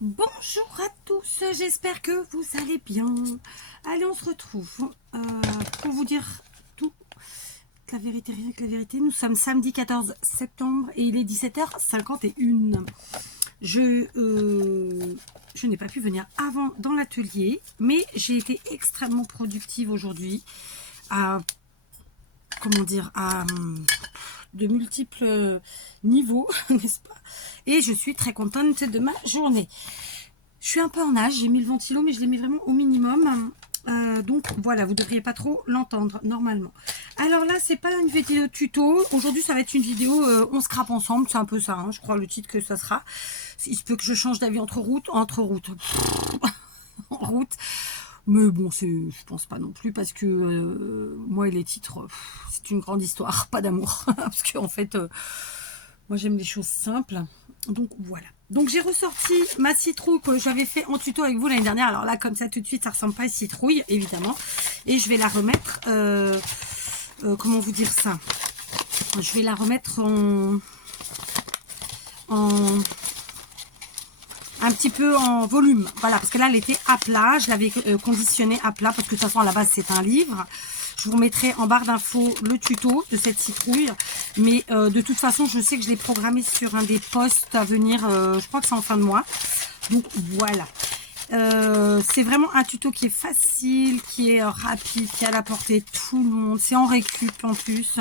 Bonjour à tous, j'espère que vous allez bien. Allez, on se retrouve pour vous dire tout, la vérité, rien que la vérité. Nous sommes samedi 14 septembre et il est 17h51. Je n'ai pas pu venir avant dans l'atelier, mais j'ai été extrêmement productive aujourd'hui à, comment dire, à de multiples niveaux, n'est-ce pas? Et je suis très contente de ma journée. Je suis un peu en nage, j'ai mis le ventilo, mais je l'ai mis vraiment au minimum. Donc voilà, vous ne devriez pas trop l'entendre normalement. Alors là, c'est pas une vidéo tuto. Aujourd'hui, ça va être une vidéo on scrape ensemble. C'est un peu ça, hein, je crois, le titre que ça sera. Il se peut que je change d'avis entre route. En route. Mais bon, je pense pas non plus parce que moi et les titres, c'est une grande histoire, pas d'amour. Parce qu'en fait, moi j'aime les choses simples. Donc voilà. Donc j'ai ressorti ma citrouille que j'avais fait en tuto avec vous l'année dernière. Alors là, comme ça tout de suite, ça ressemble pas à une citrouille, évidemment. Et je vais la remettre, comment vous dire ça? Je vais la remettre un petit peu en volume. Voilà, parce que là, elle était à plat. Je l'avais conditionnée à plat parce que de toute façon, à la base, c'est un livre. Je vous mettrai en barre d'infos le tuto de cette citrouille. Mais de toute façon, je sais que je l'ai programmé sur un des posts à venir. Je crois que c'est en fin de mois. Donc, voilà. C'est vraiment un tuto qui est facile, qui est rapide, qui est à la portée de tout le monde. C'est en récup en plus.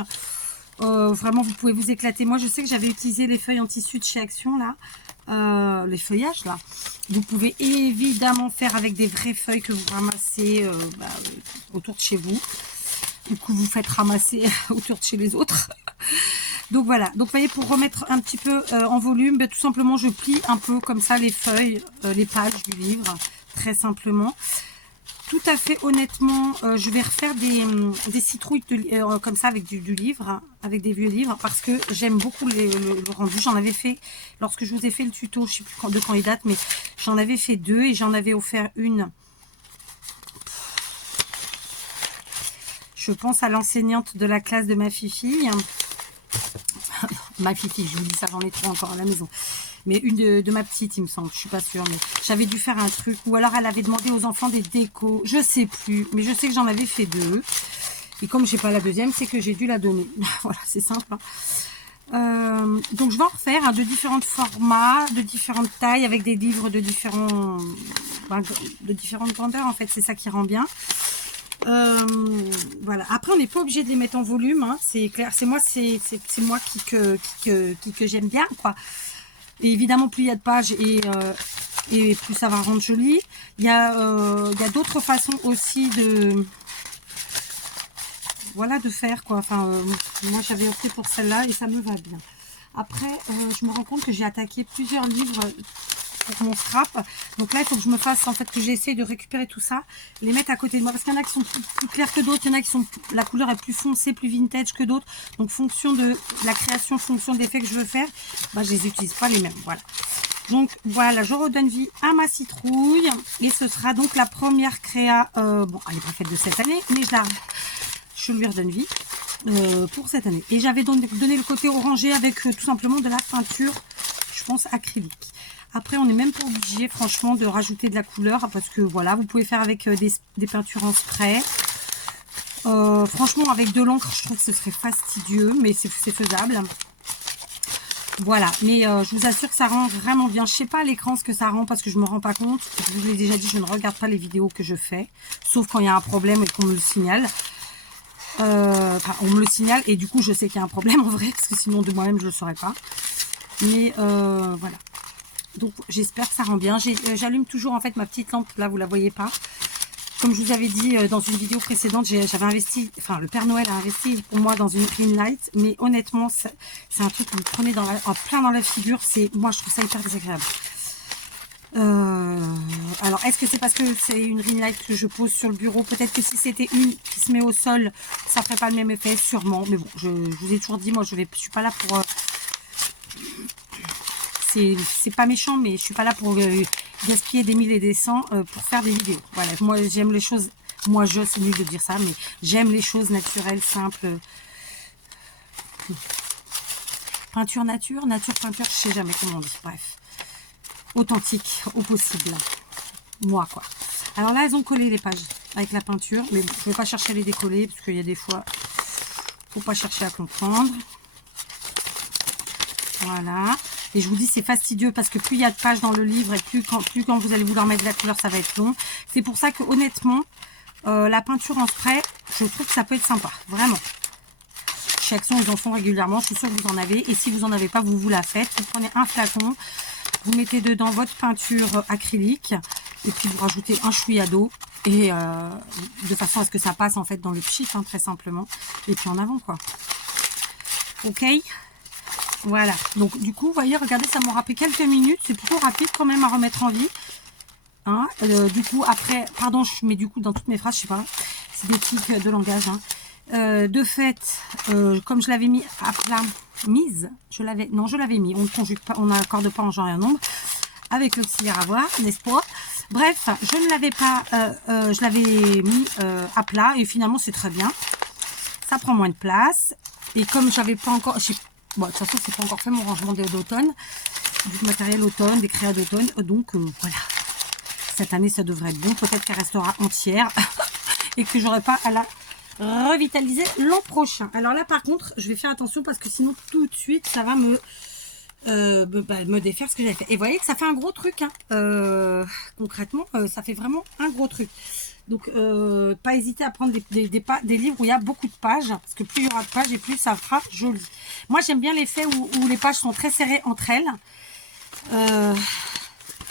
Vraiment, vous pouvez vous éclater. Moi, je sais que j'avais utilisé les feuilles en tissu de chez Action, là. Les feuillages, là. Vous pouvez évidemment faire avec des vraies feuilles que vous ramassez autour de chez vous. Du coup, vous faites ramasser autour de chez les autres. Donc voilà, donc vous voyez, pour remettre un petit peu en volume, tout simplement je plie un peu comme ça les feuilles, les pages du livre, très simplement. Tout à fait honnêtement, je vais refaire des citrouilles comme ça avec du livre, avec des vieux livres, parce que j'aime beaucoup le rendu. J'en avais fait, lorsque je vous ai fait le tuto, je ne sais plus de quand il date, mais j'en avais fait 2 et j'en avais offert une. Je pense à l'enseignante de la classe de ma fille. Ma fille, je vous dis ça, j'en ai 3 encore à la maison. Mais une de ma petite, il me semble, je suis pas sûre. Mais j'avais dû faire un truc. Ou alors elle avait demandé aux enfants des décos. Je sais plus. Mais je sais que j'en avais fait 2. Et comme j'ai pas la deuxième, c'est que j'ai dû la donner. Voilà, c'est simple. Donc je vais en refaire de différents formats, de différentes tailles, avec des livres de différentes grandeurs. En fait, c'est ça qui rend bien. Voilà. Après, on n'est pas obligé de les mettre en volume, hein, c'est clair. C'est moi que j'aime bien, quoi. Et évidemment, plus il y a de pages et plus ça va rendre joli. Il y a d'autres façons aussi de faire, quoi. Enfin, moi j'avais opté pour celle-là et ça me va bien. Après, je me rends compte que j'ai attaqué plusieurs livres pour mon scrap. Donc là, il faut que je me fasse, en fait, que j'essaye de récupérer tout ça, les mettre à côté de moi. Parce qu'il y en a qui sont plus clairs que d'autres, il y en a qui sont, la couleur est plus foncée, plus vintage que d'autres. Donc, fonction de la création, fonction d'effet que je veux faire, je les utilise pas les mêmes. Voilà. Donc, voilà, je redonne vie à ma citrouille. Et ce sera donc la première créa, bon, elle n'est pas faite de cette année, mais je lui redonne vie. Pour cette année. Et j'avais donc donné le côté orangé avec tout simplement de la peinture, je pense, acrylique. Après, on n'est même pas obligé, franchement, de rajouter de la couleur parce que voilà, vous pouvez faire avec des peintures en spray. Franchement, avec de l'encre, je trouve que ce serait fastidieux, mais c'est faisable. Voilà, mais je vous assure que ça rend vraiment bien. Je sais pas à l'écran ce que ça rend parce que je me rends pas compte. Je vous l'ai déjà dit, je ne regarde pas les vidéos que je fais, sauf quand il y a un problème et qu'on me le signale. Enfin, on me le signale et du coup, je sais qu'il y a un problème en vrai, parce que sinon de moi-même, je le saurais pas. Mais voilà. Donc j'espère que ça rend bien. J'allume toujours en fait ma petite lampe, là vous la voyez pas. Comme je vous avais dit dans une vidéo précédente, j'avais investi, enfin le Père Noël a investi pour moi dans une ring light, mais honnêtement c'est un truc que vous prenez en plein dans la figure, moi je trouve ça hyper désagréable. Alors est-ce que c'est parce que c'est une ring light que je pose sur le bureau? Peut-être que si c'était une qui se met au sol, ça ferait pas le même effet, sûrement. Mais bon, je vous ai toujours dit, moi je suis pas là pour c'est pas méchant, mais je suis pas là pour gaspiller des mille et des cents pour faire des vidéos. Voilà, moi j'aime les choses, c'est nul de dire ça, mais j'aime les choses naturelles, simples. Peinture nature, peinture, je sais jamais comment on dit, bref. authentique au possible. Moi, quoi. Alors là, elles ont collé les pages avec la peinture. Mais bon, je ne vais pas chercher à les décoller parce qu'il y a des fois, faut pas chercher à comprendre. Voilà. Et je vous dis, c'est fastidieux parce que plus il y a de pages dans le livre et plus quand vous allez vouloir mettre de la couleur, ça va être long. C'est pour ça que honnêtement, la peinture en spray, je trouve que ça peut être sympa. Vraiment. Chez Action, ils en font régulièrement. Je suis sûre que vous en avez. Et si vous n'en avez pas, vous la faites. Vous prenez un flacon, vous mettez dedans votre peinture acrylique et puis vous rajoutez un chouïa d'eau. Et de façon à ce que ça passe en fait dans le pchit, hein, très simplement. Et puis en avant, quoi. Ok? Voilà, donc du coup, vous voyez, regardez, ça m'a rappelé quelques minutes. C'est plutôt rapide quand même à remettre en vie. Hein, du coup, après, pardon, je mets du coup dans toutes mes phrases, je sais pas. C'est des tics de langage. Hein. De fait, comme je l'avais mis à plat, je l'avais mis. On ne conjugue pas, on n'accorde pas en genre et en nombre. Avec l'auxiliaire à voir, n'est-ce pas? Bref, je ne l'avais pas, je l'avais mis à plat et finalement c'est très bien. Ça prend moins de place. Et comme j'avais pas encore... Bon, de toute façon, c'est pas encore fait mon rangement d'automne, du matériel automne, des créas d'automne. Donc, voilà. Cette année, ça devrait être bon. Peut-être qu'elle restera entière et que j'aurai pas à la revitaliser l'an prochain. Alors là, par contre, je vais faire attention parce que sinon, tout de suite, ça va me défaire ce que j'ai fait. Et vous voyez que ça fait un gros truc. Hein. Concrètement, ça fait vraiment un gros truc. Donc, pas hésiter à prendre des livres où il y a beaucoup de pages. Parce que plus il y aura de pages et plus ça fera joli. Moi, j'aime bien l'effet où les pages sont très serrées entre elles.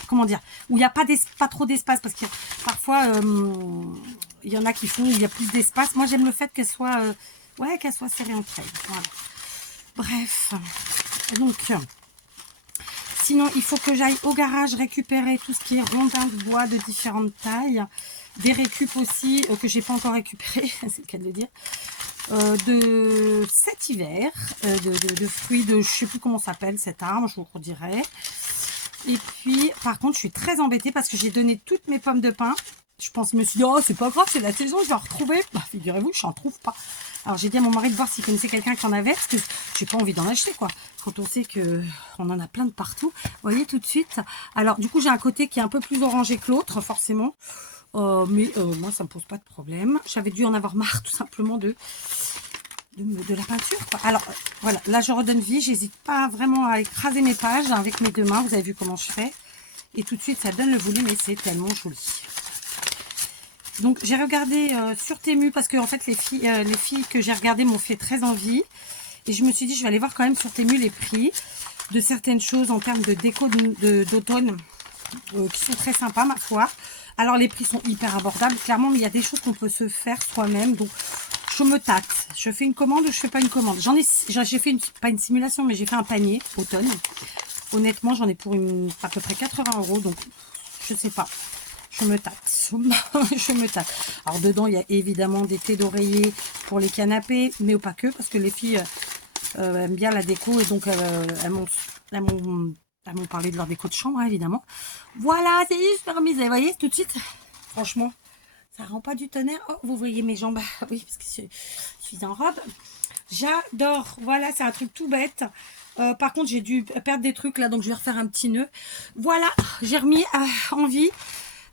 Comment dire? Où il n'y a pas trop d'espace. Parce que parfois, il y en a qui font où il y a plus d'espace. Moi, j'aime le fait qu'elles soient serrées entre elles. Voilà. Bref. Donc, sinon, il faut que j'aille au garage récupérer tout ce qui est rondin de bois de différentes tailles. Des récup aussi que j'ai pas encore récupéré, c'est le cas de le dire. De cet hiver, de fruits de, je sais plus comment s'appelle cette arme, je vous redirai. Et puis, par contre, je suis très embêtée parce que j'ai donné toutes mes pommes de pin. Je me suis dit, oh, c'est pas grave, c'est la saison, je vais en retrouver. Bah, figurez-vous, je n'en trouve pas. Alors, j'ai dit à mon mari de voir s'il connaissait quelqu'un qui en avait, parce que j'ai pas envie d'en acheter, quoi. Quand on sait que on en a plein de partout. Vous voyez, tout de suite. Alors, du coup, j'ai un côté qui est un peu plus orangé que l'autre, forcément. Mais moi, ça me pose pas de problème. J'avais dû en avoir marre, tout simplement, de la peinture, quoi. Alors, voilà, là, je redonne vie. J'hésite pas vraiment à écraser mes pages avec mes deux mains. Vous avez vu comment je fais. Et tout de suite, ça donne le volume et c'est tellement joli. Donc, j'ai regardé sur Temu parce que, en fait, les filles que j'ai regardées m'ont fait très envie. Et je me suis dit, je vais aller voir quand même sur Temu les prix de certaines choses en termes de déco d'automne qui sont très sympas, ma foi. Alors, les prix sont hyper abordables, clairement, mais il y a des choses qu'on peut se faire soi-même. Donc, je me tâte. Je fais une commande ou je fais pas une commande. J'ai fait pas une simulation, mais j'ai fait un panier automne. Honnêtement, j'en ai pour à peu près 80 €. Donc, je sais pas. Je me tâte. Je me tâte. Alors, dedans, il y a évidemment des thés d'oreiller pour les canapés, mais pas que, parce que les filles aiment bien la déco et donc elles m'ont parlé de leur déco de chambre, hein, évidemment. Voilà, c'est super misé. Vous voyez, tout de suite, franchement, ça rend pas du tonnerre. Oh, vous voyez mes jambes. Oui, parce que je suis en robe. J'adore. Voilà, c'est un truc tout bête. Par contre, j'ai dû perdre des trucs là, donc je vais refaire un petit nœud. Voilà, j'ai remis en vie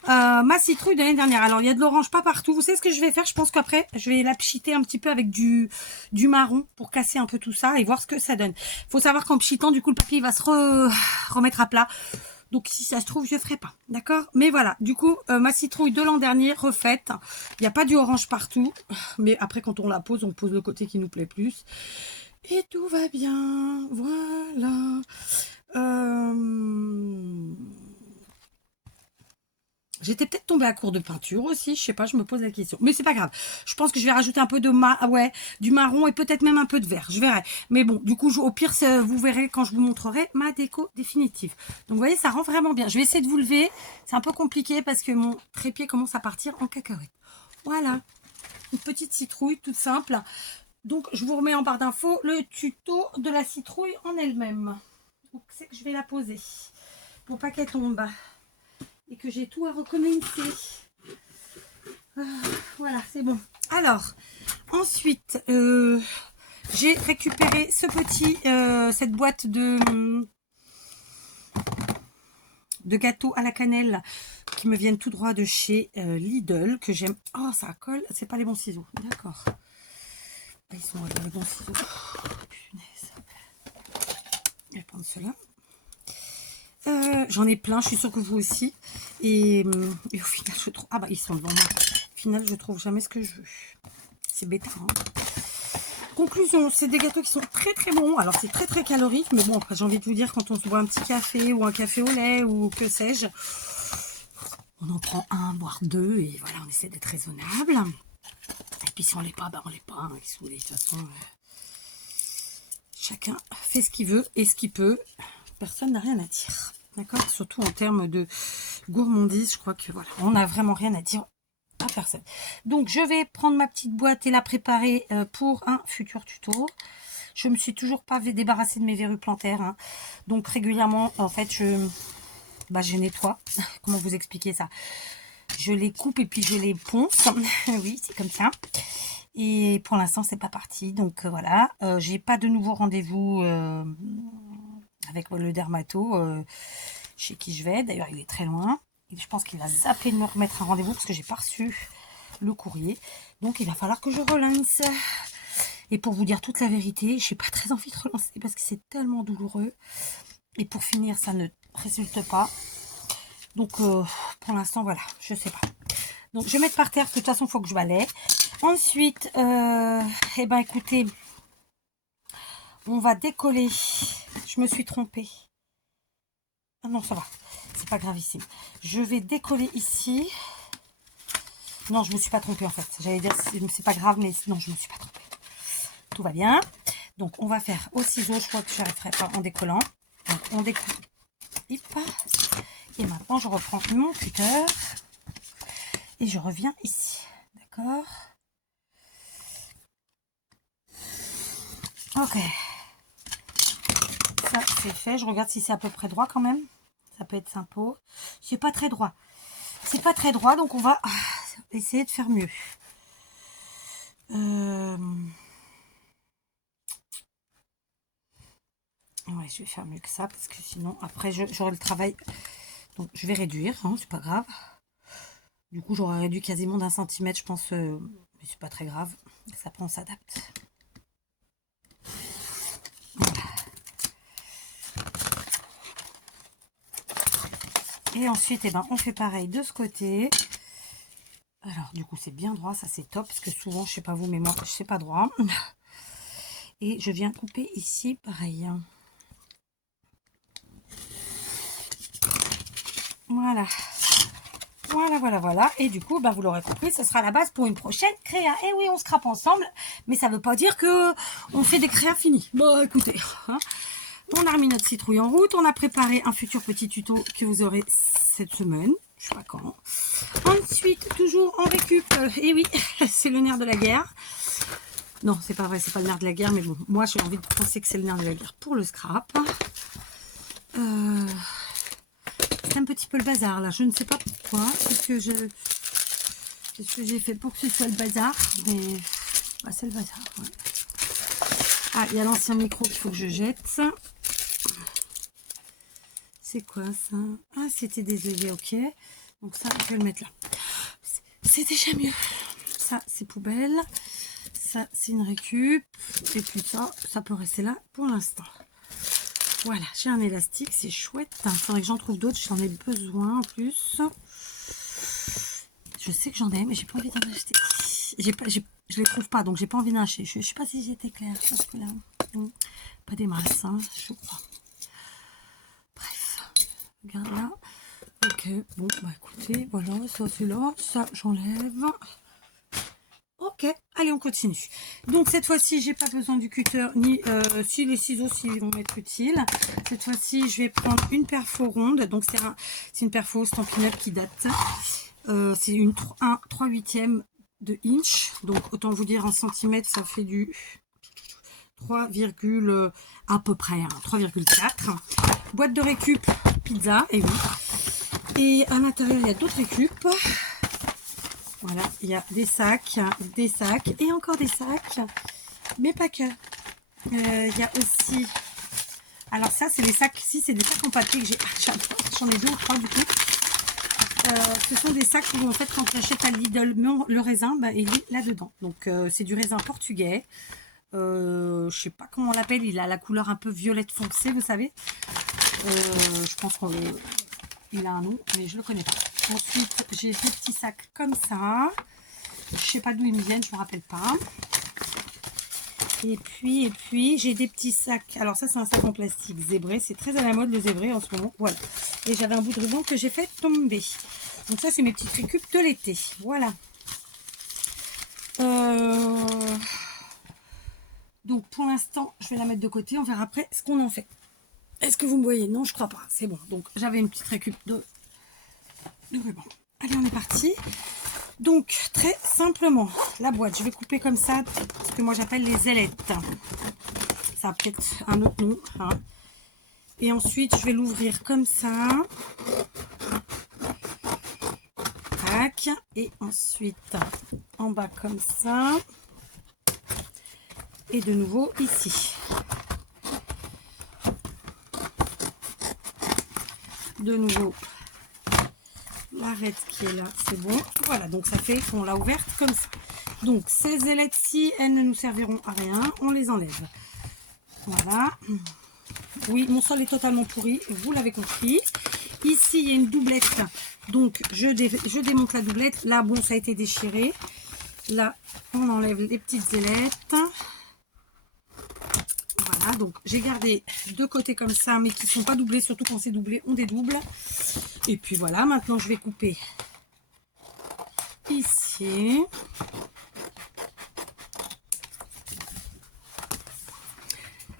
ma citrouille de l'année dernière. Alors, il y a de l'orange pas partout. Vous savez ce que je vais faire? Je pense qu'après, je vais la pchiter un petit peu avec du marron pour casser un peu tout ça et voir ce que ça donne. Il faut savoir qu'en pchitant, du coup, le papier va se remettre à plat. Donc, si ça se trouve, je ne ferai pas. D'accord? Mais voilà, du coup, ma citrouille de l'an dernier, refaite. Il n'y a pas du orange partout. Mais après, quand on la pose, on pose le côté qui nous plaît plus. Et tout va bien. Voilà. J'étais peut-être tombée à court de peinture aussi, je sais pas, je me pose la question. Mais c'est pas grave. Je pense que je vais rajouter un peu de du marron et peut-être même un peu de vert. Je verrai. Mais bon, du coup, au pire, vous verrez quand je vous montrerai ma déco définitive. Donc, vous voyez, ça rend vraiment bien. Je vais essayer de vous lever. C'est un peu compliqué parce que mon trépied commence à partir en cacahuète. Voilà. Une petite citrouille toute simple. Donc, je vous remets en barre d'infos le tuto de la citrouille en elle-même. Donc, c'est que je vais la poser pour pas qu'elle tombe. Et que j'ai tout à recommencer. Voilà, c'est bon. Alors, ensuite, j'ai récupéré cette boîte de de gâteaux à la cannelle qui me viennent tout droit de chez Lidl, que j'aime. Oh, ça colle, c'est pas les bons ciseaux, d'accord. Ils sont les bons ciseaux. Oh, punaise. Je vais prendre ceux-là. J'en ai plein, je suis sûre que vous aussi. Et au final, je trouve... Ah bah, ils sont devant moi. Au final, je trouve jamais ce que je veux. C'est bêta, hein. Conclusion, c'est des gâteaux qui sont très très bons. Alors, c'est très très calorique. Mais bon, après, j'ai envie de vous dire, quand on se boit un petit café ou un café au lait ou que sais-je, on en prend un, voire deux. Et voilà, on essaie d'être raisonnable. Et puis, si on l'est pas, bah, on l'est pas. Hein, de toute façon, chacun fait ce qu'il veut et ce qu'il peut. Personne n'a rien à dire. D'accord? Surtout en termes de gourmandise, je crois que voilà, on n'a vraiment rien à dire à personne. Donc, je vais prendre ma petite boîte et la préparer pour un futur tuto. Je me suis toujours pas débarrassée de mes verrues plantaires. Hein. Donc, régulièrement, en fait, je nettoie. Comment vous expliquer ça? Je les coupe et puis je les ponce. Oui, c'est comme ça. Et pour l'instant, c'est pas parti. Donc, voilà. J'ai pas de nouveau rendez-vous avec le dermato chez qui je vais. D'ailleurs, il est très loin. Et je pense qu'il va zapper de me remettre un rendez-vous parce que j'ai pas reçu le courrier. Donc, il va falloir que je relance. Et pour vous dire toute la vérité, j'ai pas très envie de relancer parce que c'est tellement douloureux. Et pour finir, ça ne résulte pas. Donc, pour l'instant, voilà, je sais pas. Donc, je vais mettre par terre parce que de toute façon, il faut que je balaie. Ensuite, eh ben, écoutez, on va décoller. Je me suis trompée. Ah non, ça va. C'est pas gravissime. Je vais décoller ici. Non, je me suis pas trompée en fait. J'allais dire c'est pas grave, mais non, je me suis pas trompée. Tout va bien. Donc, on va faire au ciseau. Je crois que j'arrêterai pas en décollant. Donc, on décolle. Et maintenant, je reprends mon cutter. Et je reviens ici. D'accord? Ok. Ça, c'est fait. Je regarde si c'est à peu près droit quand même. Ça peut être sympa. C'est pas très droit. C'est pas très droit, donc on va essayer de faire mieux. Ouais, je vais faire mieux que ça parce que sinon après j'aurai le travail. Donc je vais réduire, hein, c'est pas grave. Du coup j'aurais réduit quasiment d'1 centimètre, je pense, mais c'est pas très grave. Ça prend, on s'adapte. Voilà. Et ensuite, eh ben, on fait pareil de ce côté. Alors, du coup, c'est bien droit, ça c'est top, parce que souvent, je sais pas vous, mais moi, je sais pas droit. Et je viens couper ici, pareil. Voilà. Voilà. Et du coup, bah, vous l'aurez compris, ce sera la base pour une prochaine créa. Et oui, on scrape ensemble, mais ça veut pas dire que on fait des créas finis. Bon, écoutez, hein. On a remis notre citrouille en route. On a préparé un futur petit tuto que vous aurez cette semaine. Je sais pas quand. Ensuite, toujours en récup. Et oui, c'est le nerf de la guerre. Non, c'est pas vrai, c'est pas le nerf de la guerre. Mais bon, moi, j'ai envie de penser que c'est le nerf de la guerre pour le scrap. C'est un petit peu le bazar, là. Je ne sais pas pourquoi. Qu'est-ce que j'ai fait pour que ce soit le bazar. Mais bah, c'est le bazar, ouais. Ah, il y a l'ancien micro qu'il faut que je jette. C'est quoi ça? Ah, c'était des œillets, ok. Donc ça, je vais le mettre là. C'est déjà mieux. Ça, c'est poubelle. Ça, c'est une récup. Et puis ça peut rester là pour l'instant. Voilà, j'ai un élastique, c'est chouette. Il faudrait que j'en trouve d'autres, j'en ai besoin en plus. Je sais que j'en ai, mais j'ai pas envie d'en acheter. Je les trouve pas, donc j'ai pas envie d'en acheter. Je sais pas si j'étais claire, parce que là, pas des masses, hein, je crois. Bref, regarde là. Ok, bon, bah écoutez, voilà, ça c'est là, ça j'enlève. Ok, allez, on continue. Donc cette fois-ci, j'ai pas besoin du cutter ni si les ciseaux s'ils vont m'être utiles. Cette fois-ci, je vais prendre une perfo ronde. Donc c'est une perfo Stampin' Up qui date. C'est une 3/8 de inch. Donc autant vous dire en centimètres, ça fait du 3, à peu près, hein, 3,4. Boîte de récup pizza, et oui. Et à l'intérieur, il y a d'autres récup. Voilà, il y a des sacs, et encore des sacs, mais pas que. Il y a aussi... Alors ça, c'est les sacs, si c'est des sacs en papier que j'ai... j'en ai 2 ou 3 du coup. Ce sont des sacs où en fait quand tu achètes à Lidl le raisin, bah, il est là-dedans. Donc c'est du raisin portugais. Je sais pas comment on l'appelle, il a la couleur un peu violette foncée, vous savez. Je pense qu'il a un nom, mais je le connais pas. Ensuite, j'ai des petits sacs comme ça. Je sais pas d'où ils me viennent, je me rappelle pas. Et puis j'ai des petits sacs. Alors ça, c'est un sac en plastique zébré. C'est très à la mode le zébré en ce moment. Voilà. Et j'avais un bout de ruban que j'ai fait tomber. Donc ça, c'est mes petites récup de l'été. Voilà. Donc pour l'instant, je vais la mettre de côté. On verra après ce qu'on en fait. Est-ce que vous me voyez? Non, je crois pas. C'est bon. Donc j'avais une petite récup de ruban. Allez, on est parti. Donc très simplement, la boîte, je vais couper comme ça, ce que moi j'appelle les ailettes. Ça a peut-être un autre nom. Hein. Et ensuite, je vais l'ouvrir comme ça. Tac. Et ensuite, en bas comme ça. Et de nouveau ici. De nouveau, l'arête qui est là, c'est bon. Voilà, donc ça fait qu'on l'a ouverte comme ça. Donc, ces ailettes-ci, elles ne nous serviront à rien. On les enlève. Voilà. Oui, mon sol est totalement pourri, vous l'avez compris. Ici, il y a une doublette. Donc, je démonte la doublette. Là, bon, ça a été déchiré. Là, on enlève les petites ailettes. Voilà, donc j'ai gardé 2 côtés comme ça, mais qui ne sont pas doublés. Surtout quand c'est doublé, on dédouble. Et puis voilà, maintenant je vais couper ici.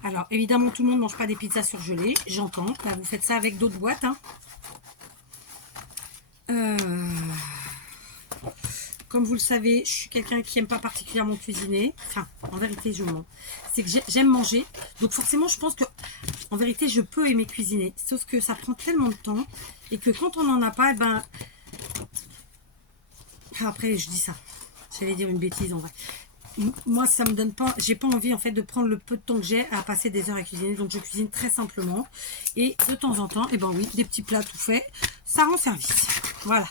Alors, évidemment, tout le monde ne mange pas des pizzas surgelées. J'entends. Là, vous faites ça avec d'autres boîtes. Hein. Comme vous le savez, je suis quelqu'un qui n'aime pas particulièrement cuisiner. Enfin, en vérité, je mens. C'est que j'aime manger. Donc forcément, je pense que, en vérité, je peux aimer cuisiner. Sauf que ça prend tellement de temps. Et que quand on n'en a pas, eh ben... Après, je dis ça. J'allais dire une bêtise en vrai. Moi, ça me donne pas... J'ai pas envie, en fait, de prendre le peu de temps que j'ai à passer des heures à cuisiner. Donc, je cuisine très simplement. Et de temps en temps, eh ben oui, des petits plats tout faits. Ça rend service. Voilà.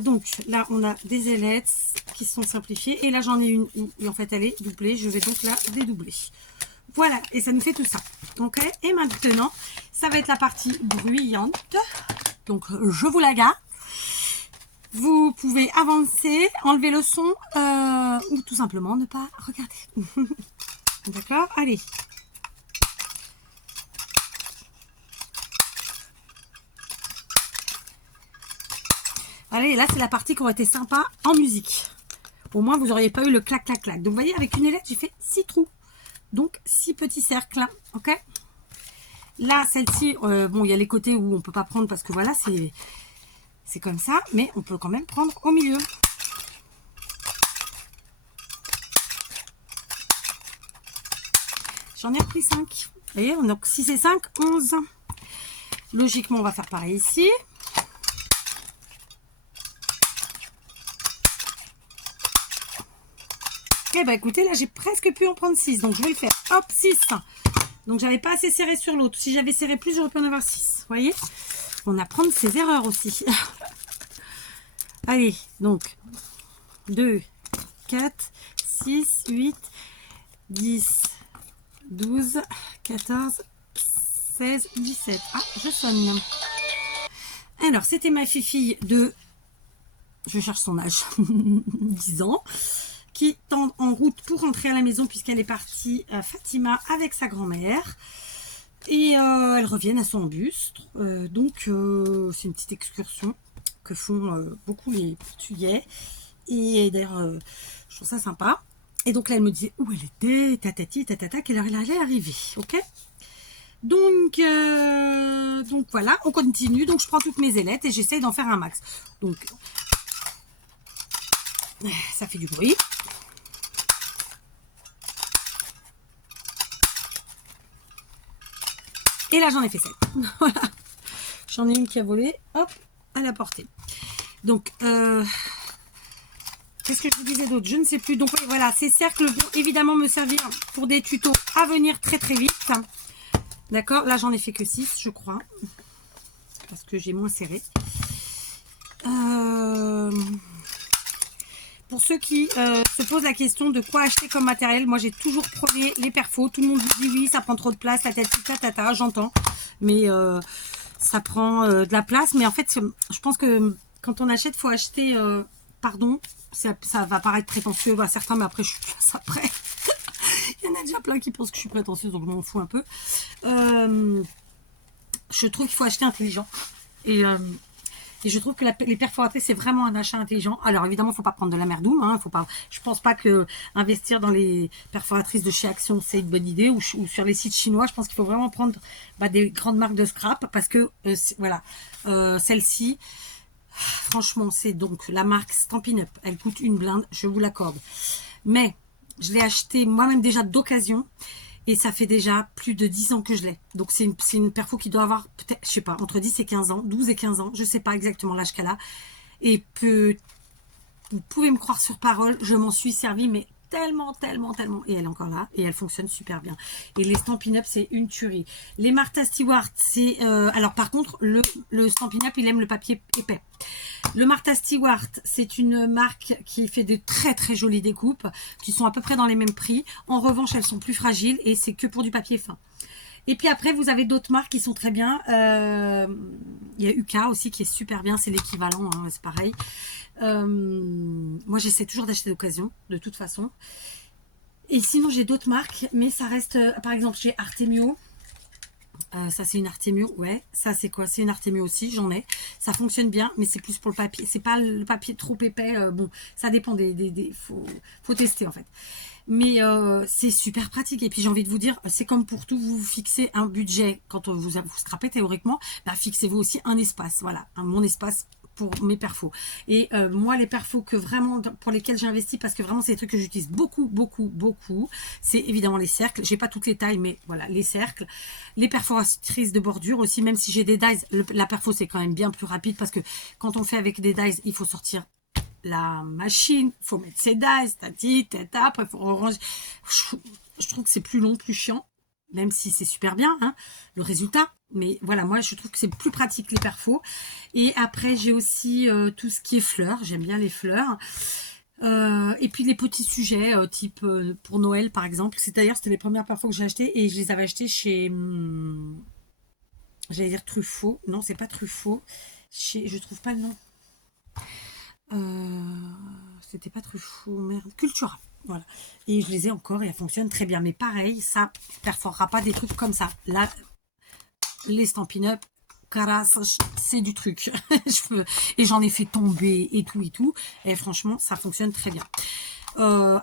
Donc là on a des ailettes qui sont simplifiées et là j'en ai une où en fait elle est doublée, je vais donc la dédoubler. Voilà, et ça nous fait tout ça. Ok, et maintenant ça va être la partie bruyante, donc je vous la garde. Vous pouvez avancer, enlever le son ou tout simplement ne pas regarder. D'accord, allez. Allez, là c'est la partie qui aurait été sympa en musique. Au moins vous n'auriez pas eu le clac clac clac. Donc vous voyez, avec une ailette j'ai fait 6 trous. Donc 6 petits cercles. Ok. Là celle-ci, bon il y a les côtés où on ne peut pas prendre parce que voilà c'est comme ça. Mais on peut quand même prendre au milieu. J'en ai repris 5. Vous voyez, donc 6 et 5, 11. Logiquement on va faire pareil ici. Eh ben écoutez, là j'ai presque pu en prendre 6, donc je vais le faire. Hop, 6. Donc j'avais pas assez serré sur l'autre. Si j'avais serré plus, j'aurais pu en avoir 6. Vous voyez, on apprend de ses erreurs aussi. Allez, donc 2, 4, 6, 8, 10, 12, 14, 16, 17. Ah, je sonne. Alors, c'était ma fille de... Je cherche son âge. 10 ans. Qui est en route pour rentrer à la maison puisqu'elle est partie Fatima avec sa grand-mère. Et elles reviennent à son bus. Donc, c'est une petite excursion que font beaucoup les Portugais. Et d'ailleurs, je trouve ça sympa. Et donc là, elle me disait où elle était, tatati, tatata, quelle heure elle allait arriver. Ok. Donc voilà, on continue. Donc, je prends toutes mes ailettes et j'essaye d'en faire un max. Donc, ça fait du bruit. Et là, j'en ai fait 7. Voilà. J'en ai une qui a volé. Hop, à la portée. Donc, qu'est-ce que je vous disais d'autre? Je ne sais plus. Donc, oui, voilà, ces cercles vont évidemment me servir pour des tutos à venir très très vite. D'accord? Là, j'en ai fait que 6, je crois. parce que j'ai moins serré. Pour ceux qui se posent la question de quoi acheter comme matériel, moi j'ai toujours prôné les perfos. Tout le monde dit oui, ça prend trop de place, tata, j'entends. Mais ça prend de la place. Mais en fait, je pense que quand on achète, faut acheter, pardon, ça va paraître prétentieux à certains, mais après je suis ça prêt. Il y en a déjà plein qui pensent que je suis prétentieuse, donc je m'en fous un peu. Je trouve qu'il faut acheter intelligent. Et je trouve que les perforatrices, c'est vraiment un achat intelligent. Alors évidemment, il ne faut pas prendre de la merdoum. Hein, faut pas, je ne pense pas que investir dans les perforatrices de chez Action, c'est une bonne idée. Ou sur les sites chinois, je pense qu'il faut vraiment prendre des grandes marques de scrap. Parce que, voilà, celle-ci, franchement, c'est donc la marque Stampin' Up. Elle coûte une blinde, je vous l'accorde. Mais je l'ai acheté moi-même déjà d'occasion. Et ça fait déjà plus de 10 ans que je l'ai. Donc c'est une perfo qui doit avoir peut-être, je sais pas, entre 10 et 15 ans, 12 et 15 ans, je sais pas exactement l'âge qu'elle a. Et vous pouvez me croire sur parole, je m'en suis servi, mais tellement. Et elle est encore là, et elle fonctionne super bien. Et les Stampin' Up, c'est une tuerie. Les Martha Stewart, c'est... alors par contre, le Stampin' Up, il aime le papier épais. Le Martha Stewart, c'est une marque qui fait de très jolis découpes, qui sont à peu près dans les mêmes prix. En revanche, elles sont plus fragiles et c'est que pour du papier fin. Et puis après, vous avez d'autres marques qui sont très bien. Il y a UK aussi qui est super bien, c'est l'équivalent, hein, c'est pareil. Moi, j'essaie toujours d'acheter d'occasion, de toute façon. Et sinon, j'ai d'autres marques, mais ça reste, par exemple, chez Artemio. Ça c'est une Artemio, ouais. Ça c'est quoi? C'est une Artemio aussi, j'en ai. Ça fonctionne bien, mais c'est plus pour le papier. C'est pas le papier trop épais. Bon, ça dépend faut tester en fait. Mais c'est super pratique. Et puis j'ai envie de vous dire, c'est comme pour tout, vous fixez un budget. Quand vous scrapez théoriquement, fixez-vous aussi un espace. Voilà, mon espace pour mes perfos. Et moi, les perfos que vraiment, pour lesquels j'ai investi, parce que vraiment, c'est des trucs que j'utilise beaucoup, c'est évidemment les cercles. J'ai pas toutes les tailles, mais voilà, les cercles. Les perforatrices de bordure aussi, même si j'ai des dies, la perfo, c'est quand même bien plus rapide, parce que quand on fait avec des dies, il faut sortir la machine, il faut mettre ses dies, après il faut ranger. Je trouve que c'est plus long, plus chiant, même si c'est super bien, hein, le résultat. Mais voilà, moi, je trouve que c'est plus pratique les perfos. Et après, j'ai aussi tout ce qui est fleurs. J'aime bien les fleurs. Et puis les petits sujets, type pour Noël, par exemple. D'ailleurs, c'était les premières perfos que j'ai achetées. Et je les avais achetées chez... j'allais dire Truffaut. Non, c'est pas Truffaut. Je trouve pas le nom. C'était pas Truffaut, merde. Cultura. Voilà. Et je les ai encore et elles fonctionnent très bien. Mais pareil, ça perforera pas des trucs comme ça. Là, les Stampin' Up, c'est du truc. Et j'en ai fait tomber et tout. Et franchement, ça fonctionne très bien.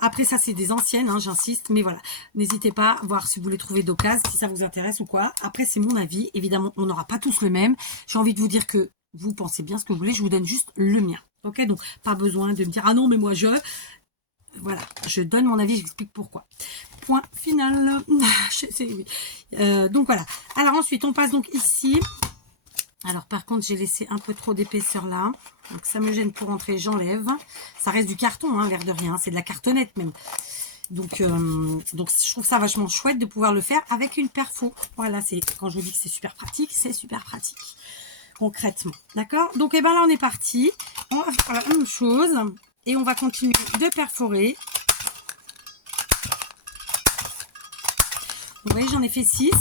Après, ça, c'est des anciennes, hein, j'insiste. Mais voilà, n'hésitez pas à voir si vous les trouvez d'occasion, si ça vous intéresse ou quoi. Après, c'est mon avis. Évidemment, on n'aura pas tous le même. J'ai envie de vous dire que vous pensez bien ce que vous voulez. Je vous donne juste le mien. Ok, donc pas besoin de me dire, ah non, mais moi, voilà, je donne mon avis, j'explique pourquoi. Point final. Donc voilà. Alors ensuite, on passe donc ici. Alors par contre, j'ai laissé un peu trop d'épaisseur là. Donc ça me gêne pour rentrer, j'enlève. Ça reste du carton, hein, l'air de rien. C'est de la cartonnette même. Donc je trouve ça vachement chouette de pouvoir le faire avec une perfo. Voilà, c'est quand je vous dis que c'est super pratique, c'est super pratique. Concrètement. D'accord? Donc, là, on est parti. On va faire la même chose. Et on va continuer de perforer. Vous voyez, j'en ai fait 6.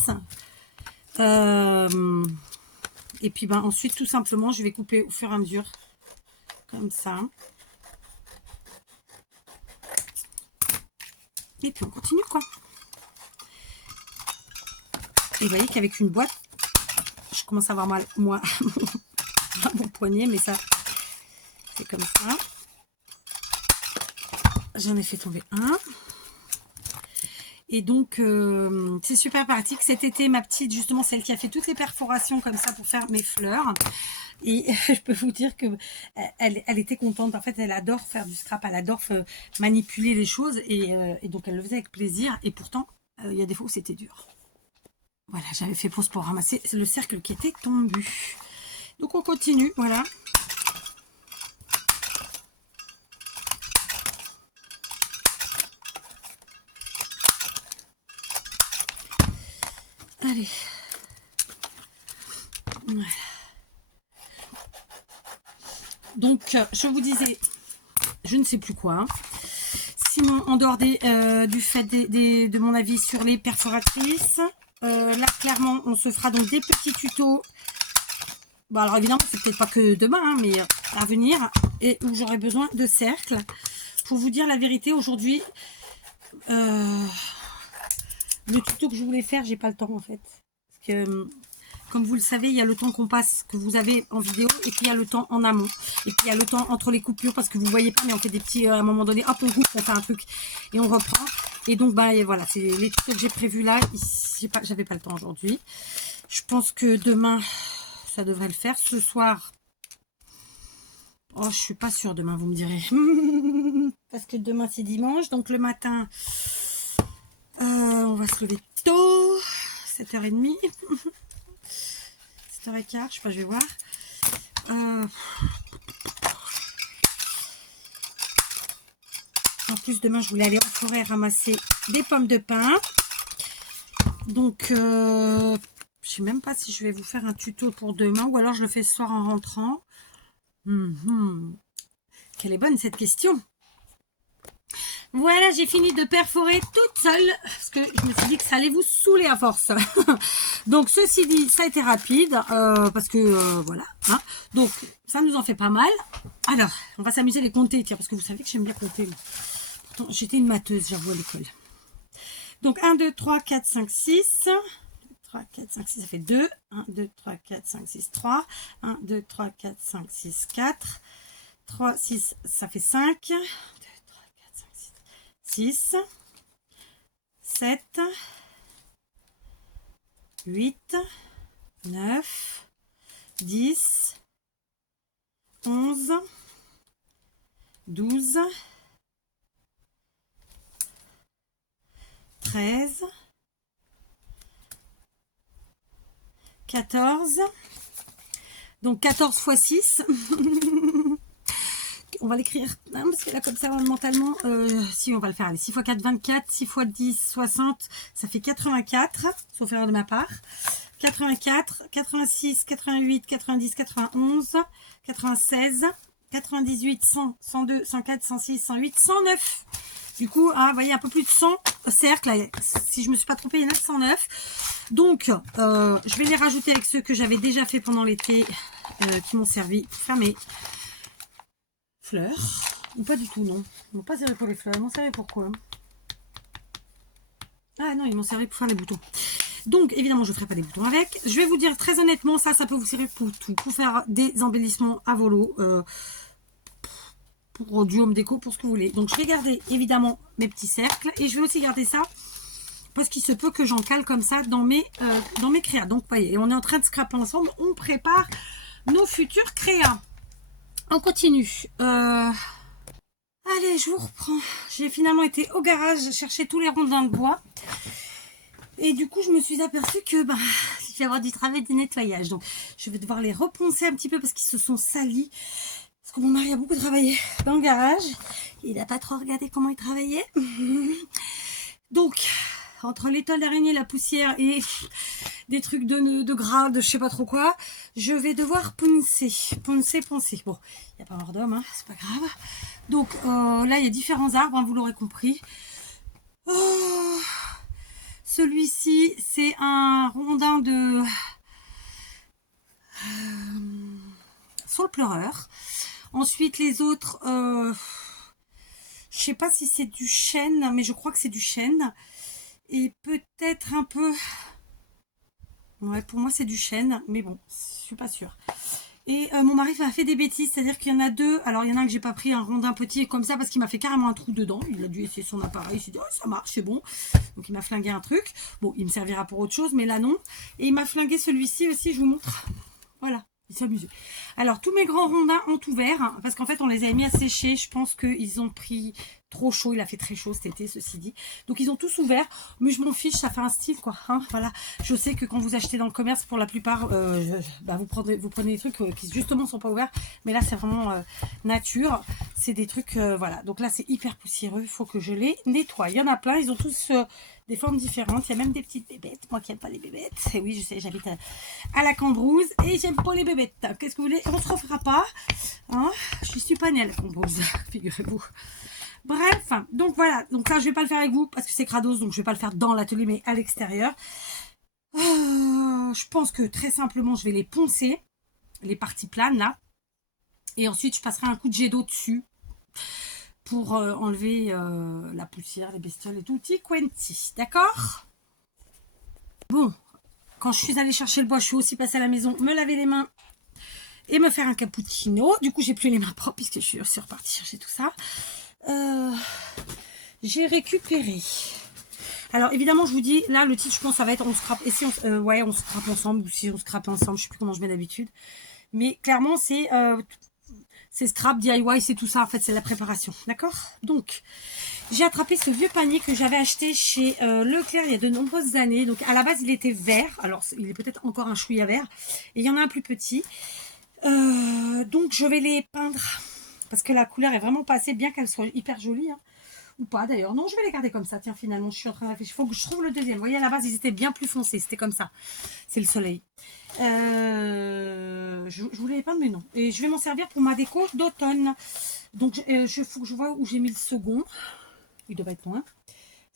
Et puis, ensuite, tout simplement, je vais couper au fur et à mesure. Comme ça. Et puis, on continue, quoi. Et vous voyez qu'avec une boîte, je commence à avoir mal, moi, à mon poignet, mais ça, c'est comme ça. J'en ai fait tomber un. Et donc, c'est super pratique. Cet été, ma petite, justement, celle qui a fait toutes les perforations comme ça pour faire mes fleurs. Et je peux vous dire que elle était contente. En fait, elle adore faire du scrap. Elle adore manipuler les choses. Et donc, elle le faisait avec plaisir. Et pourtant, il y a des fois où c'était dur. Voilà, j'avais fait pause pour ramasser le cercle qui était tombé. Donc, on continue. Voilà. Allez. Voilà. Donc, je vous disais, je ne sais plus quoi. Hein. Sinon, en dehors du fait de mon avis sur les perforatrices, là, clairement, on se fera donc des petits tutos. Bon, alors évidemment, c'est peut-être pas que demain, hein, mais à venir. Et où j'aurai besoin de cercles. Pour vous dire la vérité, aujourd'hui, le tuto que je voulais faire, j'ai pas le temps en fait. Parce que, comme vous le savez, il y a le temps qu'on passe, que vous avez en vidéo, et puis il y a le temps en amont. Et puis il y a le temps entre les coupures, parce que vous voyez pas, mais on fait des petits, à un moment donné, hop, on coupe, on fait un truc, et on reprend. Et donc, bah, et voilà, c'est les tutos que j'ai prévus là. J'avais pas le temps aujourd'hui. Je pense que demain, ça devrait le faire. Ce soir, oh, je suis pas sûre demain, vous me direz. Parce que demain, c'est dimanche, donc le matin, on va se lever tôt, 7h30. 7h15, je sais pas, je vais voir. En plus, demain, je voulais aller en forêt ramasser des pommes de pin. Donc, je sais même pas si je vais vous faire un tuto pour demain ou alors je le fais ce soir en rentrant. Quelle est bonne cette question. Voilà, j'ai fini de perforer toute seule parce que je me suis dit que ça allait vous saouler à force. Donc, ceci dit, ça a été rapide parce que voilà. Hein. Donc, ça nous en fait pas mal. Alors, on va s'amuser à les compter, tiens, parce que vous savez que j'aime bien compter. Pourtant, j'étais une matheuse, j'avoue, à l'école. Donc, 1, 2, 3, 4, 5, 6. 3, 4, 5, 6, ça fait 2. 1, 2, 3, 4, 5, 6, 3. 1, 2, 3, 4, 5, 6, 4. 3, 6, ça fait 5. 2, 3, 4, 5, 6, 6. 7. 8. 9. 10. 11. 12. 13. 14. Donc 14 fois 6. On va l'écrire hein, parce que là comme ça mentalement si on va le faire. Allez, 6 fois 4 24, 6 fois 10 60, ça fait 84 sauf erreur de ma part. 84, 86, 88, 90, 91, 96, 98, 100, 102, 104, 106, 108, 109. Du coup, hein, vous voyez un peu plus de 100 cercles. Là, si je me suis pas trompée, il y en a 109. Donc, je vais les rajouter avec ceux que j'avais déjà fait pendant l'été, qui m'ont servi pour faire mes fleurs. Ou pas du tout, non. Ils m'ont pas servi pour les fleurs. Ils m'ont servi pour quoi? Ah non, ils m'ont servi pour faire les boutons. Donc, évidemment, je ne ferai pas des boutons avec. Je vais vous dire très honnêtement, ça peut vous servir pour tout. Pour faire des embellissements à volo. Pour du home déco, pour ce que vous voulez. Donc, je vais garder, évidemment, mes petits cercles. Et je vais aussi garder ça. Parce qu'il se peut que j'en cale comme ça dans mes créas. Donc, vous voyez, on est en train de scraper ensemble. On prépare nos futurs créas. On continue. Allez, je vous reprends. J'ai finalement été au garage chercher tous les rondins de bois. Et du coup, je me suis aperçue que il va y avoir du travail de nettoyage. Donc, je vais devoir les reponcer un petit peu parce qu'ils se sont salis. Parce que mon mari a beaucoup travaillé dans le garage. Il n'a pas trop regardé comment il travaillait. Donc, entre l'étole d'araignée, la poussière et des trucs de gras, de je sais pas trop quoi, je vais devoir poncer. Bon, il n'y a pas mort d'homme, hein, c'est pas grave. Donc, là, il y a différents arbres, hein, vous l'aurez compris. Oh, celui-ci, c'est un rondin de saule pleureur. Ensuite, les autres, je sais pas si c'est du chêne, mais je crois que c'est du chêne. Et peut-être un peu... Ouais, pour moi, c'est du chêne, mais bon, je suis pas sûre. Et mon mari m'a fait des bêtises, c'est-à-dire qu'il y en a deux. Alors, il y en a un que j'ai pas pris un rondin petit comme ça parce qu'il m'a fait carrément un trou dedans. Il a dû essayer son appareil, il s'est dit, oh, ça marche, c'est bon. Donc, il m'a flingué un truc. Bon, il me servira pour autre chose, mais là, non. Et il m'a flingué celui-ci aussi, je vous montre. Voilà. Il s'est amusé. Alors, tous mes grands rondins ont ouvert, hein, parce qu'en fait, on les avait mis à sécher. Je pense qu'ils ont pris trop chaud. Il a fait très chaud cet été, ceci dit. Donc, ils ont tous ouvert. Mais je m'en fiche, ça fait un style, quoi. Hein, voilà. Je sais que quand vous achetez dans le commerce, pour la plupart, vous prenez des trucs qui, justement, sont pas ouverts. Mais là, c'est vraiment nature. C'est des trucs, voilà. Donc là, c'est hyper poussiéreux. Il faut que je les nettoie. Il y en a plein. Ils ont tous... des formes différentes, il y a même des petites bébêtes, moi qui n'aime pas les bébêtes, et oui je sais, j'habite à la Cambrousse et j'aime pas les bébêtes, qu'est-ce que vous voulez, on se refera pas, hein. panier, elle compose, figurez-vous. Bref, donc voilà. Donc ça, je vais pas le faire avec vous parce que c'est crados, donc je vais pas le faire dans l'atelier, mais à l'extérieur. Je pense que très simplement, je vais les poncer, les parties planes là. Et ensuite, je passerai un coup de jet d'eau dessus pour enlever la poussière, les bestioles et tout. Quenti, d'accord? Bon, quand je suis allée chercher le bois, je suis aussi passée à la maison me laver les mains et me faire un cappuccino. Du coup, j'ai plus les mains propres puisque je suis repartie chercher tout ça. J'ai récupéré. Alors évidemment, je vous dis, là, le titre, je pense, ça va être on scrape. Et si on, ouais, on scrape ensemble ou si on scrape ensemble, je sais plus comment je mets d'habitude. Mais clairement, c'est scrap, DIY, c'est tout ça. En fait, c'est la préparation, d'accord? Donc, j'ai attrapé ce vieux panier que j'avais acheté chez Leclerc il y a de nombreuses années. Donc, à la base, il était vert. Alors, il est peut-être encore un chouïa vert. Et il y en a un plus petit. Donc, je vais les peindre parce que la couleur est vraiment pas assez, bien qu'elle soit hyper jolie. Hein. Ou pas d'ailleurs. Non, je vais les garder comme ça. Tiens, finalement, je suis en train de réfléchir. Il faut que je trouve le deuxième. Vous voyez, à la base, ils étaient bien plus foncés. C'était comme ça. C'est le soleil. Je voulais les peindre, mais non. Et je vais m'en servir pour ma déco d'automne. Donc, faut que je vois où j'ai mis le second. Il doit pas être loin.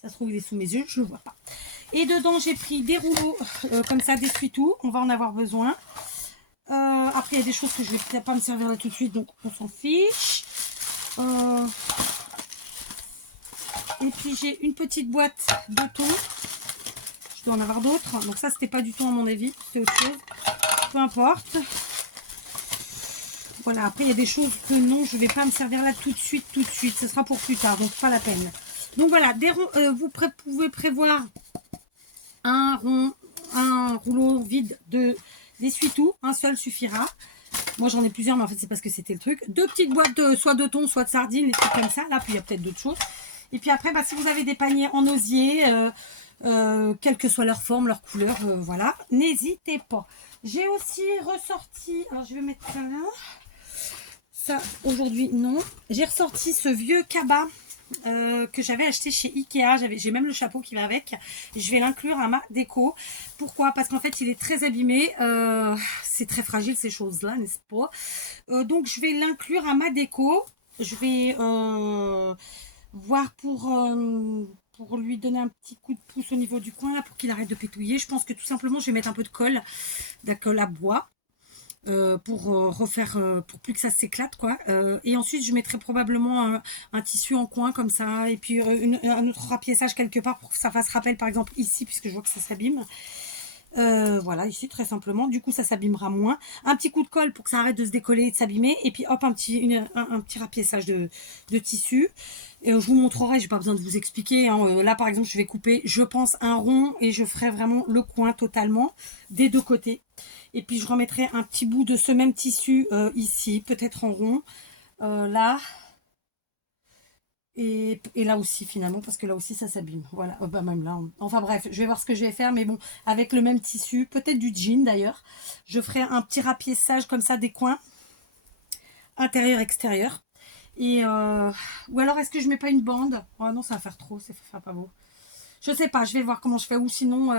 Ça se trouve, il est sous mes yeux. Je le vois pas. Et dedans, j'ai pris des rouleaux comme ça, d'essuie-tout. On va en avoir besoin. Après, il y a des choses que je vais peut-être pas me servir là tout de suite. Donc, on s'en fiche. Et puis j'ai une petite boîte de thon. Je dois en avoir d'autres. Donc ça, c'était pas du thon à mon avis. C'est autre chose. Peu importe. Voilà, après il y a des choses que non, je vais pas me servir là tout de suite. Ce sera pour plus tard, donc pas la peine. Donc voilà, vous pouvez prévoir un rouleau vide d'essuie-tout. Un seul suffira. Moi j'en ai plusieurs, mais en fait c'est parce que c'était le truc. Deux petites boîtes soit de thon, soit de sardines, des trucs comme ça. Là, puis il y a peut-être d'autres choses. Et puis après, si vous avez des paniers en osier, quelle que soit leur forme, leur couleur, voilà, n'hésitez pas. J'ai aussi ressorti, alors je vais mettre ça là. Ça, aujourd'hui, non. J'ai ressorti ce vieux cabas que j'avais acheté chez Ikea. J'ai même le chapeau qui va avec. Je vais l'inclure à ma déco. Pourquoi? Parce qu'en fait, il est très abîmé. C'est très fragile, ces choses-là, n'est-ce pas? Donc, je vais l'inclure à ma déco. Je vais... voir pour lui donner un petit coup de pouce au niveau du coin là pour qu'il arrête de pétouiller. Je pense que tout simplement je vais mettre un peu de colle à bois pour refaire pour plus que ça s'éclate quoi. Et ensuite je mettrai probablement un tissu en coin comme ça et puis un autre rapiessage quelque part pour que ça fasse rappel, par exemple ici, puisque je vois que ça s'abîme. Voilà, ici très simplement, du coup ça s'abîmera moins. Un petit coup de colle pour que ça arrête de se décoller et de s'abîmer, et puis hop, un petit rapiessage de tissu. Et je vous montrerai, j'ai pas besoin de vous expliquer, hein. Là par exemple je vais couper, je pense, un rond, et je ferai vraiment le coin totalement des deux côtés. Et puis je remettrai un petit bout de ce même tissu ici, peut-être en rond, là. Et là aussi finalement, parce que là aussi ça s'abîme. Voilà, même là. Enfin bref, je vais voir ce que je vais faire. Mais bon, avec le même tissu, peut-être du jean d'ailleurs. Je ferai un petit rapiessage comme ça des coins. Intérieur, extérieur. Et ou alors est-ce que je mets pas une bande? Oh non, ça va faire trop, ça fait pas beau. Je sais pas, je vais voir comment je fais. Ou sinon...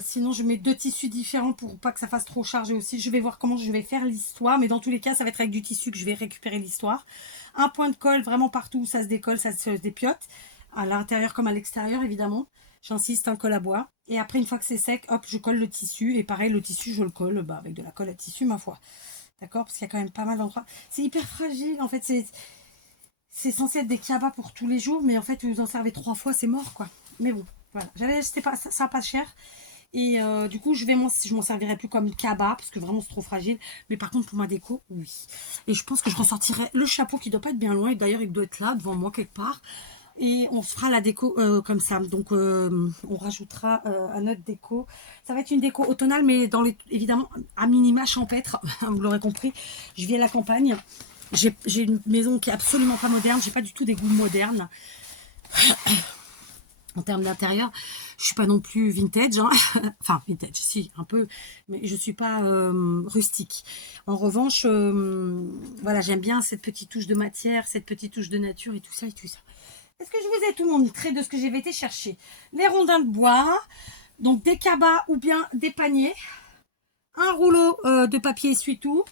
sinon je mets deux tissus différents pour pas que ça fasse trop chargé aussi. Je vais voir comment je vais faire l'histoire, mais dans tous les cas ça va être avec du tissu que je vais récupérer l'histoire. Un point de colle vraiment partout où ça se décolle, ça se dépiote, à l'intérieur comme à l'extérieur évidemment. J'insiste, un colle à bois. Et après une fois que c'est sec, hop, je colle le tissu. Et pareil, le tissu je le colle avec de la colle à tissu ma foi. D'accord? Parce qu'il y a quand même pas mal d'endroits. C'est hyper fragile en fait, c'est censé être des cabas pour tous les jours, mais en fait vous en servez 3 fois, c'est mort quoi. Mais bon. Voilà, j'avais acheté ça pas cher. Et du coup, je m'en servirai plus comme cabas parce que vraiment c'est trop fragile. Mais par contre, pour ma déco, oui. Et je pense que je ressortirai le chapeau qui doit pas être bien loin. Et d'ailleurs, il doit être là devant moi quelque part. Et on se fera la déco comme ça. Donc, on rajoutera à notre déco. Ça va être une déco automnale, mais évidemment, à minima champêtre. Vous l'aurez compris, je vis à la campagne. J'ai une maison qui est absolument pas moderne. J'ai pas du tout des goûts modernes. En termes d'intérieur, je suis pas non plus vintage, hein. Enfin vintage, si un peu, mais je suis pas rustique. En revanche, voilà, j'aime bien cette petite touche de matière, cette petite touche de nature et tout ça et tout ça. Est-ce que je vous ai tout montré de ce que j'ai été chercher? Les rondins de bois, donc des cabas ou bien des paniers, un rouleau de papier essuie-tout,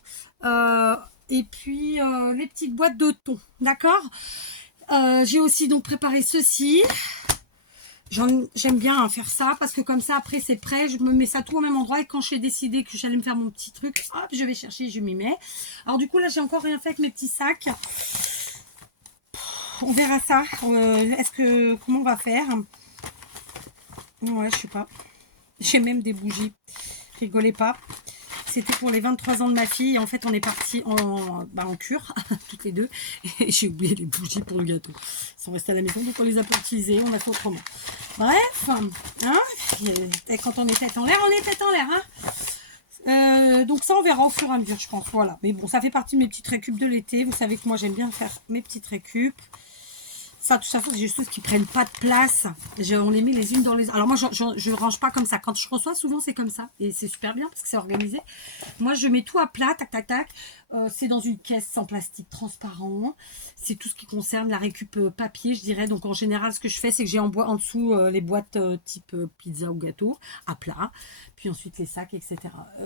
et puis les petites boîtes de thon, d'accord. J'ai aussi donc préparé ceci. J'aime bien faire ça parce que comme ça après c'est prêt, je me mets ça tout au même endroit et quand j'ai décidé que j'allais me faire mon petit truc, hop, je vais chercher, je m'y mets. Alors du coup là j'ai encore rien fait avec mes petits sacs. On verra ça. Comment on va faire? Ouais, je sais pas. J'ai même des bougies. Rigolez pas. C'était pour les 23 ans de ma fille. En fait, on est parti en cure, toutes les deux. Et j'ai oublié les bougies pour le gâteau. Ils sont restés à la maison, donc on les a pas utilisées. On a fait autrement. Bref, hein, et quand on est tête en l'air, on est tête en l'air. Hein. Donc ça, on verra au fur et à mesure, je pense. Voilà. Mais bon, ça fait partie de mes petites récup de l'été. Vous savez que moi, j'aime bien faire mes petites récup. Ça, tout ça, c'est des choses qui prennent pas de place. On les met les unes dans les... Alors moi, je range pas comme ça. Quand je reçois, souvent, c'est comme ça. Et c'est super bien parce que c'est organisé. Moi, je mets tout à plat, tac, tac, tac. C'est dans une caisse en plastique transparent. C'est tout ce qui concerne la récup papier, je dirais. Donc, en général, ce que je fais, c'est que j'ai en dessous les boîtes type pizza ou gâteau à plat. Puis ensuite, les sacs, etc.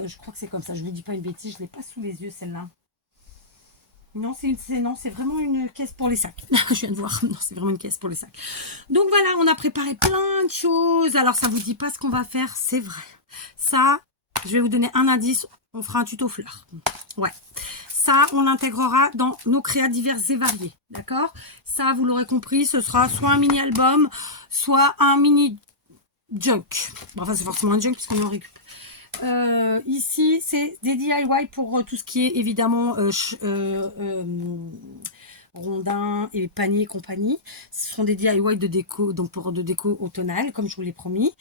Je crois que c'est comme ça. Je ne vous dis pas une bêtise. Je ne l'ai pas sous les yeux, celle-là. Non, c'est vraiment une caisse pour les sacs. Je viens de voir. Non, c'est vraiment une caisse pour les sacs. Donc voilà, on a préparé plein de choses. Alors, ça vous dit pas ce qu'on va faire, c'est vrai. Ça, je vais vous donner un indice. On fera un tuto fleurs. Ouais. Ça, on l'intégrera dans nos créas divers et variés. D'accord? Ça, vous l'aurez compris, ce sera soit un mini-album, soit un mini-junk. Bon, enfin, c'est forcément un junk puisqu'on en récupère. Ici c'est des DIY pour tout ce qui est évidemment rondins et paniers et compagnie. Ce sont des DIY de déco, donc pour de déco automnale comme je vous l'ai promis.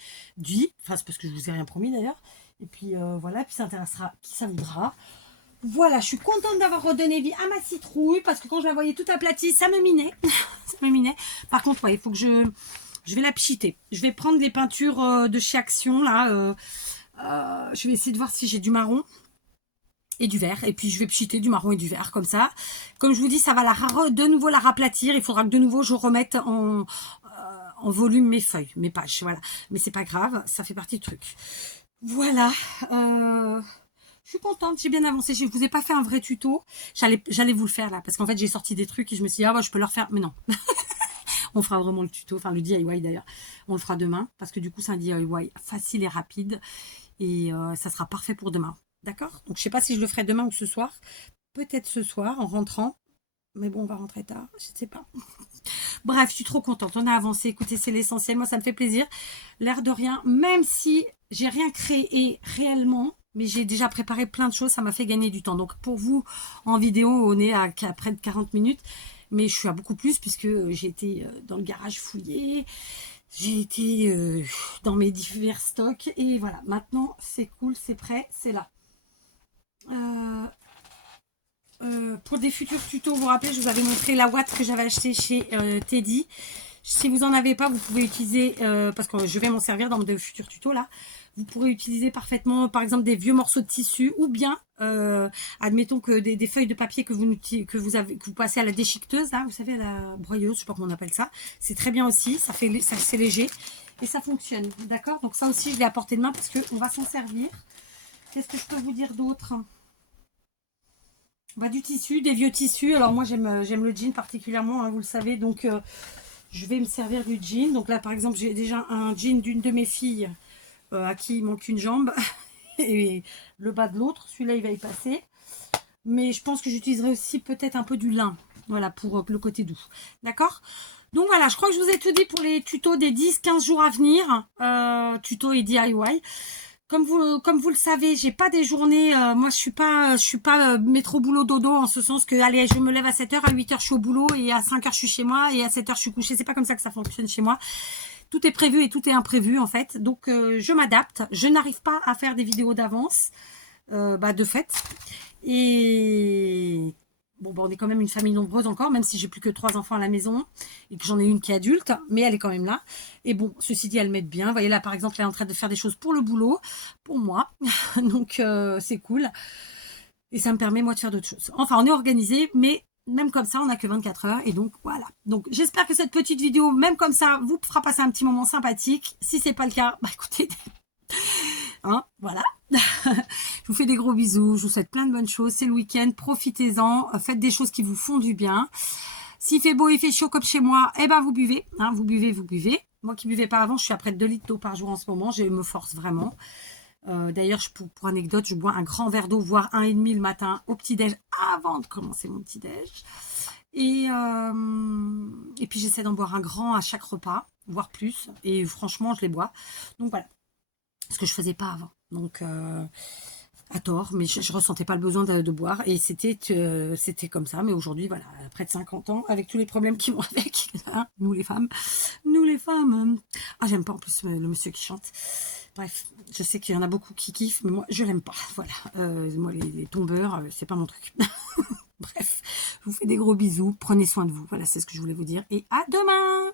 Enfin c'est parce que je vous ai rien promis d'ailleurs. Et puis voilà, puis ça intéressera qui ça voudra. Voilà, je suis contente d'avoir redonné vie à ma citrouille parce que quand je la voyais toute aplatie, ça me minait. Ça me minait. Par contre, ouais, il faut que je vais la pchiter. Je vais prendre les peintures de chez Action là. Je vais essayer de voir si j'ai du marron et du vert. Et puis je vais pchiter du marron et du vert comme ça. Comme je vous dis, ça va de nouveau la raplatir. Il faudra que de nouveau je remette en volume mes feuilles, mes pages. Voilà. Mais c'est pas grave, ça fait partie du truc. Voilà. Je suis contente, j'ai bien avancé. Je vous ai pas fait un vrai tuto. J'allais vous le faire là. Parce qu'en fait, j'ai sorti des trucs et je me suis dit, ah bah, je peux leur faire. Mais non. On fera vraiment le tuto, enfin le DIY d'ailleurs. On le fera demain. Parce que du coup, c'est un DIY facile et rapide. Et ça sera parfait pour demain. D'accord? Donc, je sais pas si je le ferai demain ou ce soir. Peut-être ce soir, en rentrant. Mais bon, on va rentrer tard. Je ne sais pas. Bref, je suis trop contente. On a avancé. Écoutez, c'est l'essentiel. Moi, ça me fait plaisir. L'air de rien. Même si j'ai rien créé réellement, mais j'ai déjà préparé plein de choses. Ça m'a fait gagner du temps. Donc, pour vous, en vidéo, on est à près de 40 minutes. Mais je suis à beaucoup plus puisque j'ai été dans le garage fouillé. J'ai été dans mes divers stocks et voilà, maintenant c'est cool, c'est prêt, c'est là. Pour des futurs tutos, vous vous rappelez, je vous avais montré la ouate que j'avais achetée chez Teddy. Si vous n'en avez pas, vous pouvez utiliser, parce que je vais m'en servir dans de futurs tutos là, vous pourrez utiliser parfaitement par exemple des vieux morceaux de tissu ou bien, admettons que des feuilles de papier que vous passez à la déchiqueteuse, là, vous savez, à la broyeuse, je sais pas comment on appelle ça. C'est très bien aussi, c'est léger et ça fonctionne, d'accord? Donc ça aussi, je l'ai à portée de main parce qu'on va s'en servir. Qu'est-ce que je peux vous dire d'autre? Bah, du tissu, des vieux tissus. Alors moi, j'aime le jean particulièrement, hein, vous le savez, donc je vais me servir du jean. Donc là, par exemple, j'ai déjà un jean d'une de mes filles à qui il manque une jambe et le bas de l'autre. Celui-là, il va y passer. Mais je pense que j'utiliserai aussi peut-être un peu du lin. Voilà, pour le côté doux. D'accord? Donc voilà, je crois que je vous ai tout dit pour les tutos des 10-15 jours à venir. Tutos et DIY. Comme vous le savez, j'ai pas des journées, moi je suis pas métro boulot dodo en ce sens que allez, je me lève à 7h, à 8h je suis au boulot et à 5h je suis chez moi et à 7h je suis couchée. C'est pas comme ça que ça fonctionne chez moi. Tout est prévu et tout est imprévu en fait. Donc je m'adapte. Je n'arrive pas à faire des vidéos d'avance de fait. Et bon, on est quand même une famille nombreuse encore, même si j'ai plus que 3 enfants à la maison et que j'en ai une qui est adulte, mais elle est quand même là. Et bon, ceci dit, elle m'aide bien. Vous voyez là, par exemple, elle est en train de faire des choses pour le boulot, pour moi. Donc, c'est cool. Et ça me permet, moi, de faire d'autres choses. Enfin, on est organisé, mais même comme ça, on n'a que 24 heures. Et donc, voilà. Donc, j'espère que cette petite vidéo, même comme ça, vous fera passer un petit moment sympathique. Si c'est pas le cas, bah écoutez... Hein, voilà. Je vous fais des gros bisous. Je vous souhaite plein de bonnes choses. C'est le week-end. Profitez-en. Faites des choses qui vous font du bien. S'il fait beau, il fait chaud comme chez moi, eh ben vous buvez. Hein, vous buvez, vous buvez. Moi qui ne buvais pas avant, je suis à près de 2 litres d'eau par jour en ce moment. Je me force vraiment. D'ailleurs, pour anecdote, je bois un grand verre d'eau, voire 1,5 le matin au petit-déj avant de commencer mon petit-déj. Et puis j'essaie d'en boire un grand à chaque repas, voire plus. Et franchement, je les bois. Donc voilà. Ce que je faisais pas avant. Donc à tort, mais je ressentais pas le besoin de boire. Et c'était comme ça. Mais aujourd'hui, voilà, près de 50 ans, avec tous les problèmes qui vont avec, hein, nous les femmes. Ah, j'aime pas en plus le monsieur qui chante. Bref, je sais qu'il y en a beaucoup qui kiffent, mais moi, je l'aime pas. Voilà. Moi, les tombeurs, c'est pas mon truc. Bref, je vous fais des gros bisous. Prenez soin de vous. Voilà, c'est ce que je voulais vous dire. Et à demain!